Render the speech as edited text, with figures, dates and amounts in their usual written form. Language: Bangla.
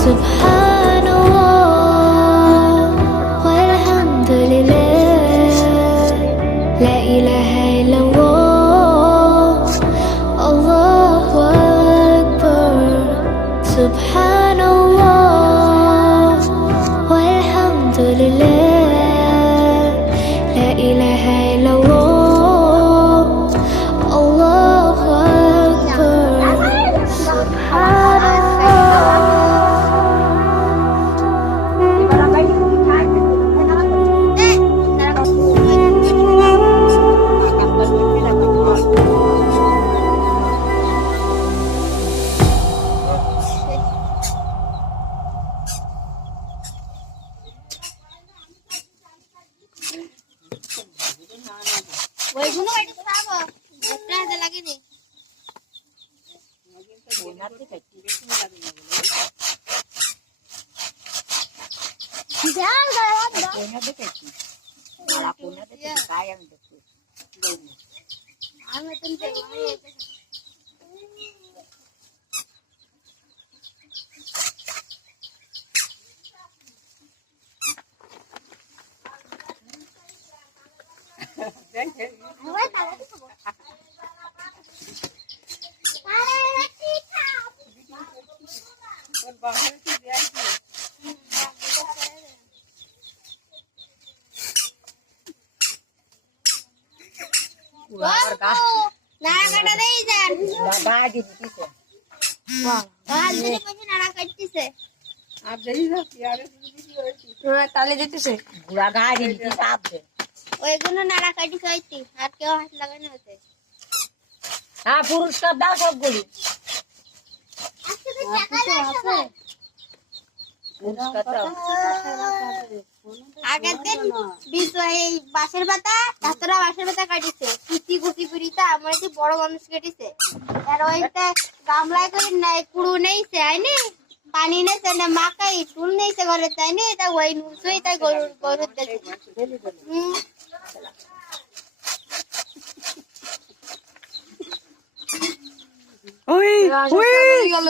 Subhanallah walhamdulillah la ilaha illallah Allahu akbar Subhanallah walhamdulillah la ilaha illallah Allahu akbar ওইগুলো বাইরে খাবো একটা হাতে লাগে নি জাল গায় কোনা দেখেছি মালা কোনা দেখে গায় আমি দেখছি আমি তো দেখি তালে দিতেছে ওইগুলো নাড়া কাটি খাইছি আর কেউ হাত লাগানো হচ্ছে হ্যাঁ পুরস্কার দাও সবগুলি আগের দিন এই বাঁশের পাতা তাছাড়া বাঁশের পাতা কাটিছে কুচি কুচি করিতে আমার যে বড় মানুষ কেটেছে আর ওইটা গামলায় করে কুড়ু নেইছে আইনি পানি নেছে না মাকাই চুল নেইছে ঘরে তাইনি তা ওই নুসই তাই গরুর দেছে ওই ওই গেল